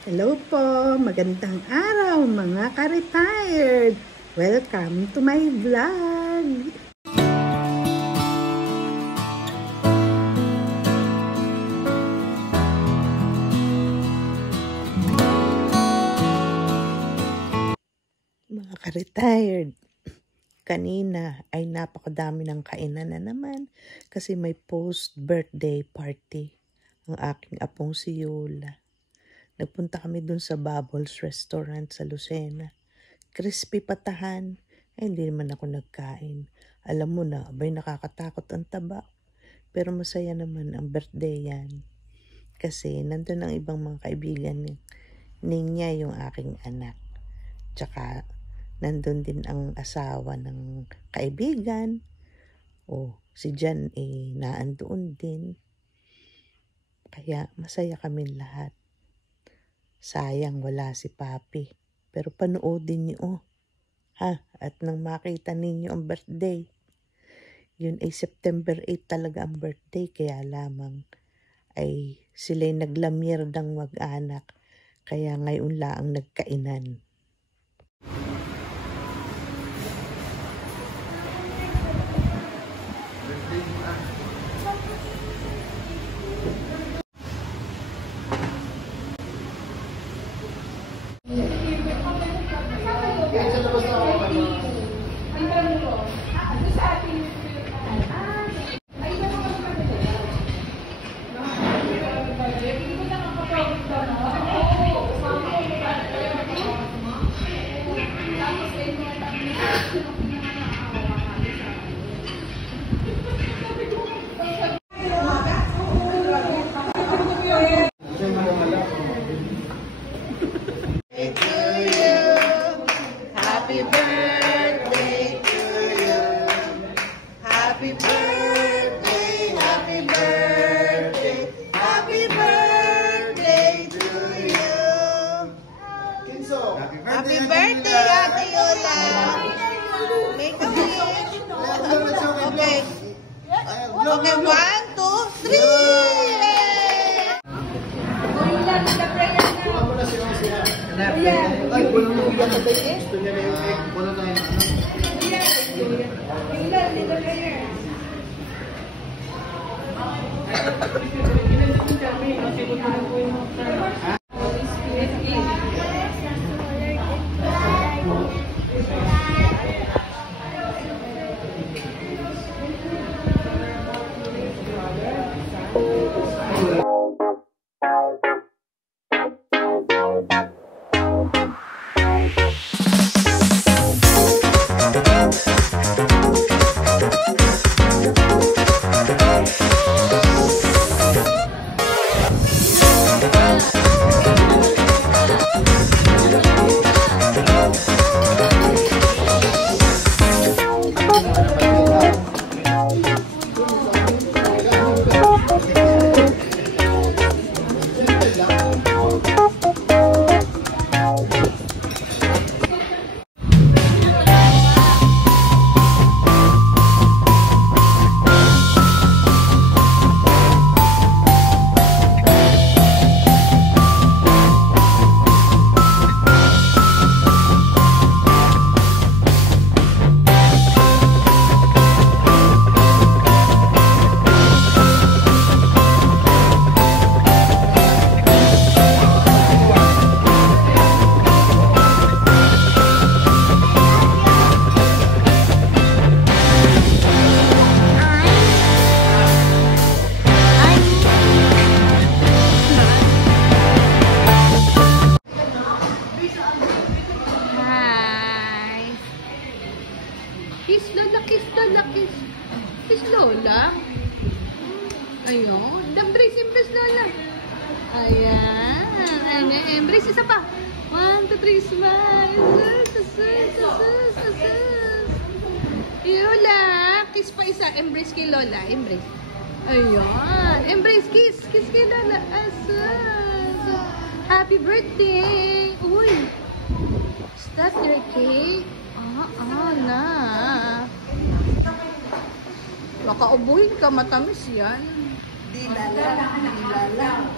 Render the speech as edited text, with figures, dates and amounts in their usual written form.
Hello po, magandang araw mga ka-retired. Welcome to my vlog. Mga ka-retired, kanina ay napakadami ng kainan na naman kasi may post-birthday party ang aking apong si Yola. Nagpunta kami dun sa Bubbles Restaurant sa Lucena. Crispy patahan. Hindi naman ako nagkain. Alam mo na, abay nakakatakot ang taba. Pero masaya naman ang birthday yan. Kasi nandun ang ibang mga kaibigan niya, yung aking anak. Tsaka nandun din ang asawa ng kaibigan. Si Jan naandoon din. Kaya masaya kami lahat. Sayang wala si Papi. Pero panoodin niyo, At nang makita ninyo ang birthday. Yun ay September 8 talaga ang birthday. Kaya lamang ay sila'y naglamierdang mag-anak. Kaya ngayon laang nagkainan. Happy birthday to you. Happy birthday, happy birthday, happy birthday to you. Happy birthday, Ate Yola. Make a wish. Okay. Okay, 1, 2, 3. Ay, walang luya na tayo. Gusto niya na yung egg. Wala tayo na Kiss Lola, kiss Lola, kiss. Kiss Lola. Ayun. Embrace Lola. Ayan. Ayan. Embrace isa pa. 1, 2, 3, smile. Lola. Kiss pa isa. Embrace kay Lola. Embrace. Ayun. Embrace, kiss. Kiss kay Lola. Happy birthday. Uy. Is that your cake? Na. Baka ubuhin ka, matamis yan. Di lala.